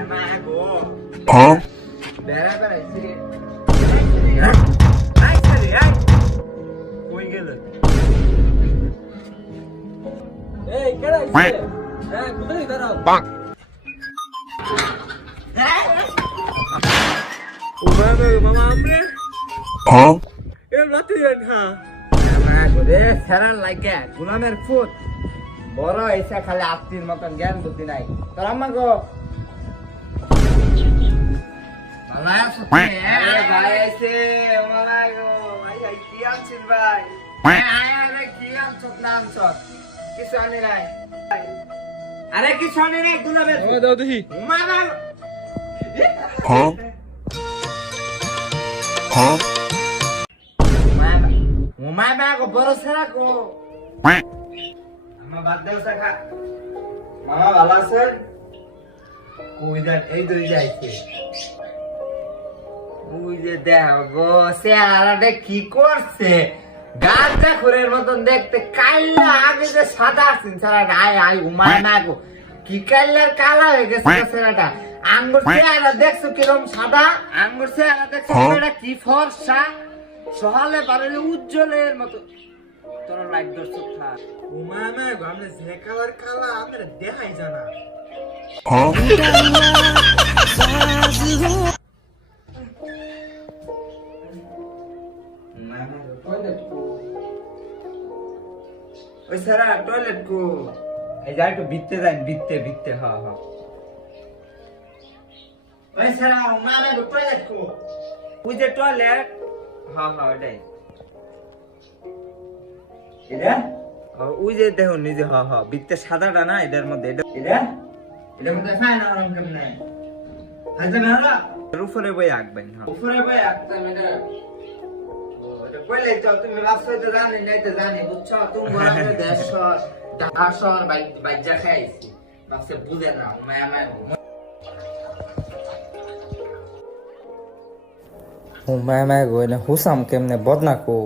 Huh? Bonk. Huh? গুলামের foot বড় এসে খালি আত্মীর মতন জ্ঞান বুদ্ধি নাই তোর আম্মা গো ভাই আইছে মালাই গো ভাই কি আনছিস ভাই কি আনছত না আনছত কিছু আনি নাই আরে কিছু আনি নাই গুলামের দাও দেখি মামা Huh? Huh? মামা গো বড় সেরা গো Quack. আমার বাদ দেও সাখা মামা ভালো আছেন কই দেখ এই দুই যাইছে ওই যে দেখো গো চেহারাটা কি করছে গাঁজা খোরের মতন দেখতে কাইলা আগে যে সাদা আছেন চেহারাটা আয় আয় উমায় না গো কি কাইলার কালা হয়ে গেছে চেহারাটা আঙ্গুর চেহারা দেখছো কিরম সাদা আঙ্গুর চেহারা দেখছো এটা কি ফর্সা সহালে পারলে উজ্জ্বলের মতো তোর লাইট দর্শক থাক উমায় না গো আমরা যে কালার কালা আমরা দেখাই জানা Huh? ওই সারা টয়লেট কো এই যাই তো বিতে যাই বিতে বিতে হ্যাঁ হ্যাঁ ওই সারা মামা গো টয়লেট কো ওই যে টয়লেট হ্যাঁ হ্যাঁ ওটাই এটা ওই যে দেখো নিজে হ্যাঁ হ্যাঁ বিতে সাদাটা না এটার মধ্যে এটা এটা এটার মধ্যে খায় না আরাম কেমনে হাজা মেহরা উপরে বই আঁকবেন হ্যাঁ উপরে বই আঁকতাম এটা কইলে তো তুমি রাস্তায় তো জানি নাই তো জানি বুঝছো তুমি বড় দেশর ঢাকাশর বাইজা খাইছি বাসে বুঝে না মায়া মায়া ও মায়া মায়া গো না হুসাম কেমনে বদনা কো